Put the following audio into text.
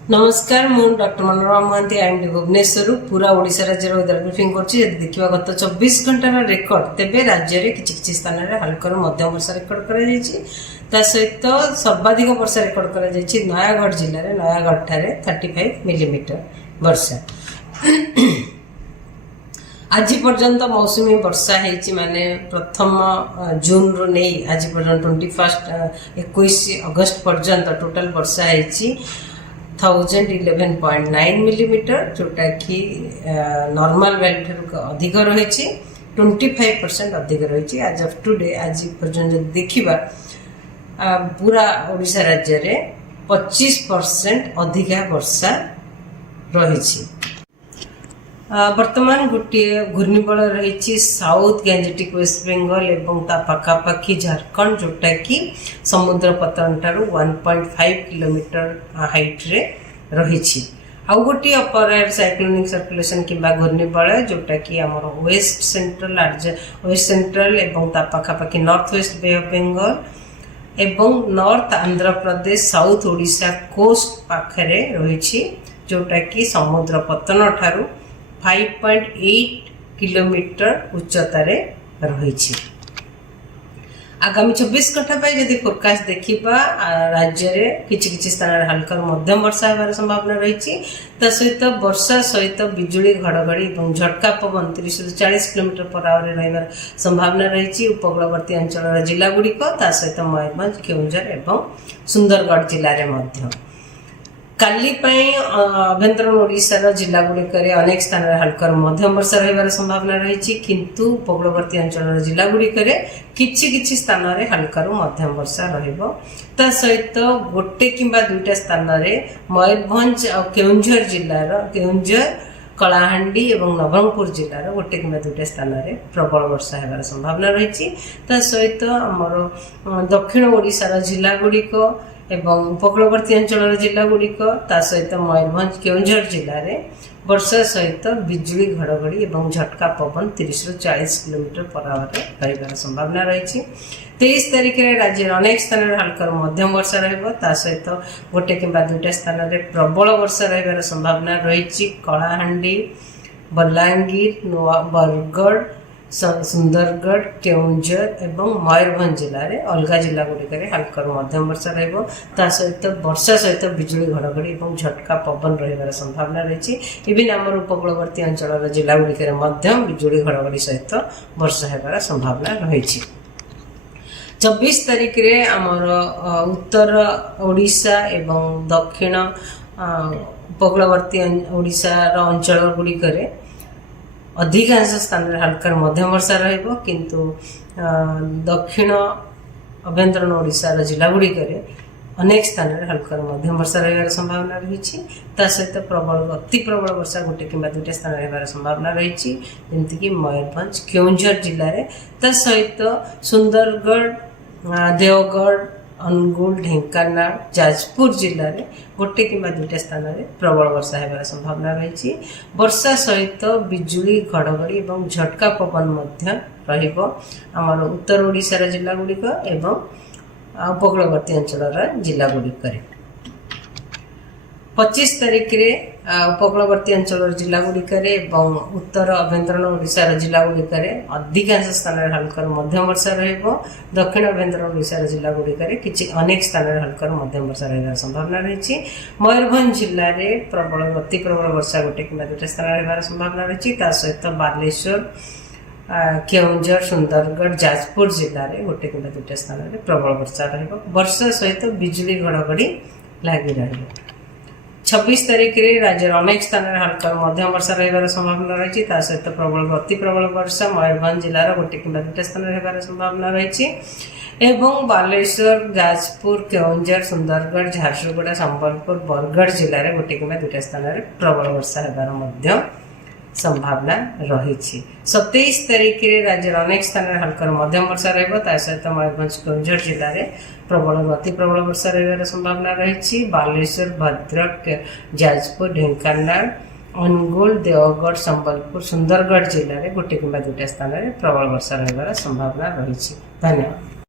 नमस्कार मु doctor Manorama Mahanti IMD Bhubaneswar पूरा ओडिशा राज्य वेदर ब्रीफिंग करछि। देखिबा गत 24 घंटार रेकर्ड तेबे राज्य रे किछि स्थान रे हल्का मध्यम वर्षा रेकर्ड करा जायछि। ता सहित सर्वाधिक वर्षा रेकर्ड करा जायछि नयागढ़ जिल्ला रे नयागढ़ ठारे 35 मिलीमीटर वर्षा। आज पर्यंत मौसुमी वर्षा है माने प्रथम जून रु नहीं आज पर्यंत 21 अगस्त पर्यंत टोटल वर्षा है 1011.9 मिलीमीटर जोटा कि नॉर्मल वैल्यू ठारू अधिक रही 25% अधिक रही। आज ऑफ टुडे आज पर्यंत देखिबा पूरा ओडिशा राज्य रे 25% अधिक वर्षा रही। वर्तमान गोटे घूर्णिबल रही साउथ गैंजेटिक वेस्ट बेंगल एवं ता पाखापाखि झारखंड जोटा कि समुद्र पतन ठारू 1.5 किलोमीटर हाइट रे रही। आउ गोटे अपर एयर साइक्लोनिक सर्कुलेशन किंबा घूर्णिबल जोटा कि आमर वेस्ट सेंट्रल एवं ता पाखापाखि north west bay of Bengal एवं north Andhra Pradesh south Odisha coast पाखरे रही जोटा कि समुद्र पतन ठारू 5.8 किलोमीटर उच्चतार रही। आगामी 24 घंटा जदि फोरकास्ट देखा राज्य में किसी स्थान हल्का मध्यम वर्षा होबार संभावना रही। सहित वर्षा सहित बिजुली घड़घड़ी और झटका पवन 30 ରୁ 40 किलोमीटर पर आवर रही संभावना रही। उपकूलवर्ती अंचल जिला गुड़िक सहित मयूरभंज केउंझर और सुंदरगढ़ जिले में काली आभ्यंतरण ओडिशार जिला गुड़िक अनेक स्थान हल्का मध्यम वर्षा रही संभावना रही। किंतु उपकूलवर्ती अंचल जिला गुड़िक किछि स्थान हल्का मध्यम वर्षा रहा सहित गोटे किंबा दुईटा स्थान मयूरभंज और केउंझर जिलार केउंझर कलाहांडी और नवरंगपुर जिलार गोटे किंबा दुईटा स्थान प्रबल वर्षा होबार संभावना रही। सहित आमर दक्षिण ओडिशार जिला गुड़िक एवं उपकूलवर्ती अंचल जिला गुड़िक सहित मयूरभंज केउंझर जिले में वर्षा सहित बिजुली घड़घड़ी और झटका पवन 30 ରୁ 40 किलोमीटर पर आवर रही संभावना रही। 23 तारिख में राज्य अनेक स्थान हल्का मध्यम वर्षा रहित गोटे किंबा दुईटा स्थान प्रबल वर्षा रही संभावना रही। कलाहांडी बलांगीर बरगढ़ सुंदरगढ़ केउंझर एवं मयूरभंज जिले में अलग जिला गुड़िक हल्का मध्यम वर्षा रहित वर्षा सहित बिजुली घड़घड़ी और झटका पवन रही संभावना रही। इवन आम उपकूलवर्ती अंचल जिला गुड़िक बिजुली घड़घड़ी सहित वर्षा होबार संभावना रही। 24 तारिख रे आमर उत्तर ओडिशा एवं दक्षिण उपकूलवर्ती ओडिशार अंचल गुड़िक अधिकांश स्थान हल्का मध्यम वर्षा रहिबो किंतु दक्षिण आभ्यंतरण ओडिशार जिला गुड़िक अनेक स्थान हल्का मध्यम वर्षा रही संभावना रही। सहित प्रबल अति प्रबल वर्षा गोटे किंबा दुईटा स्थान रही संभावना रही जमीक मयूरभंज केउंझर जिले में सहित सुंदरगढ़ देवगढ़ अनुगुल ढेंकानाल जाजपुर जिले में गोटे किंबा दुईटा स्थान प्रबल वर्षा होबार संभावना रही। वर्षा सहित बिजुली घड़घड़ी और झटका पवन आमर उत्तर ओडिशार जिला गुड़िक एवं उपकूलवर्ती अंचल जिला गुड़िक 25 तारिख में उपकूलवर्ती अंचल जिला गुड़िक उत्तर आभ्यंतरण ओडिशार जिला गुड़िक अधिकांश स्थान हल्का मध्यम वर्षा दक्षिण आभ्यंतरण ओडिशार जिला गुड़िक किछि अनेक स्थान हल्का मध्यम वर्षा रही संभावना रही। मयूरभंज जिले में प्रबल अति प्रबल वर्षा गोटे कि दुईटा स्थान रही संभावना रही। सहित बालेश्वर केउंझर सुंदरगढ़ जाजपुर जिले में गोटे कि दुईटा स्थान प्रबल वर्षा वर्षा सहित बिजुली घड़घड़ी लगी रही। 26 तारिख में राज्य अनेक स्थान हल्का मध्यम वर्षा रही संभावना रही। सहित प्रबल अति प्रबल वर्षा मयूरभंज जिलार गोटे कि दुईटा स्थान रही संभावना रही। एवं बालेश्वर जाजपुर केउंझर सुंदरगढ़ झारसुगुड़ा संबलपुर बरगढ़ जिले में गोटे कि दुईटा स्थान प्रबल वर्षा होबार संभावना रही। 27 तारिख में राज्य अनेक स्थान हल्का मध्यम वर्षा रही सहित मयूरभंज केउंझर जिले में प्रबल अति प्रबल वर्षा रही संभावना रही। बालेश्वर भद्रक जाजपुर ढेंकानाल अनुगुल देवगढ़ संबलपुर सुंदरगढ़ जिले में गोटे कि दुईटा स्थान प्रबल वर्षा रही संभावना रही। धन्यवाद।